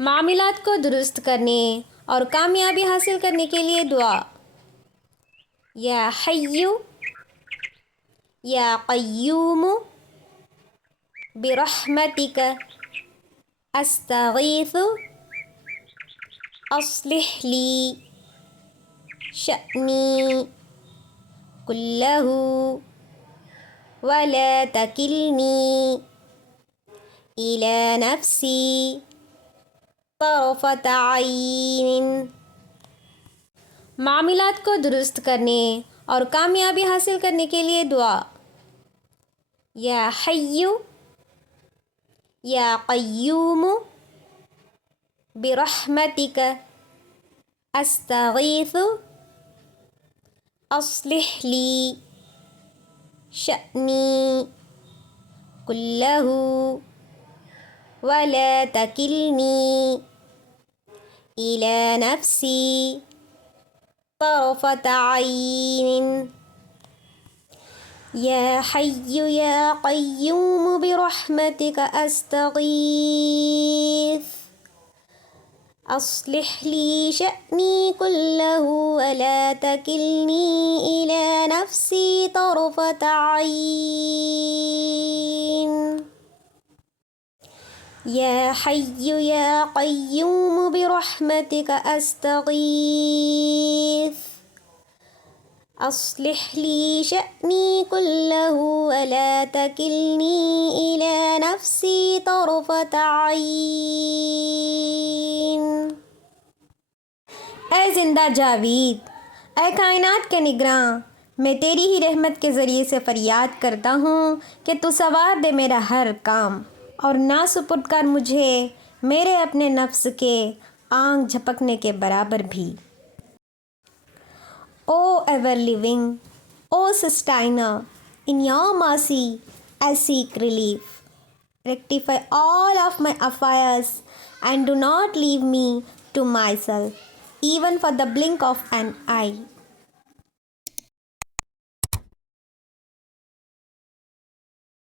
मामलात को दुरुस्त करने और कामयाबी हासिल करने के लिए दुआ। या हय्यु या क़य्यूम बिरहमतिक अस्तगीथु अस्लिह ली शअनी कुल्लहु वला तकिलनी इला नफ्सी तरफ़त ऐन। मामलात को दुरुस्त करने और कामयाबी हासिल करने के लिए दुआ। या हय्यु या क़य्यूम बिरहमतिक अस्तगीथु अस्लिह ली शअनी कुल्लहु वला तकिलनी इला नफ्सी तरफ़त ऐन। या हय्यु या क़य्यूम बिरहमतिक अस्तगीथ अस्लिह ली शअनी कुल्लहु वला तकिलनी इला नफ्सी तरफ़त ऐन। या हय्यु या क़य्यूम बिरहमतिक अस्तगीथ अस्लिह ली शअनी कुल्लहु वला तकिलनी इला नफ्सी तरफ़त ऐन। ऐ जिंदा जावीद, ऐ कायनात के निगरां, मैं तेरी ही रहमत के ज़रिए से फ़रियाद करता हूँ कि तू सवार दे मेरा हर काम और ना सुपुर्द कर मुझे मेरे अपने नफ्स के आँख झपकने के बराबर भी। O ever living, O sustainer, in your mercy I seek relief. Rectify all of my affairs and do not leave me to myself, even for the blink of an eye.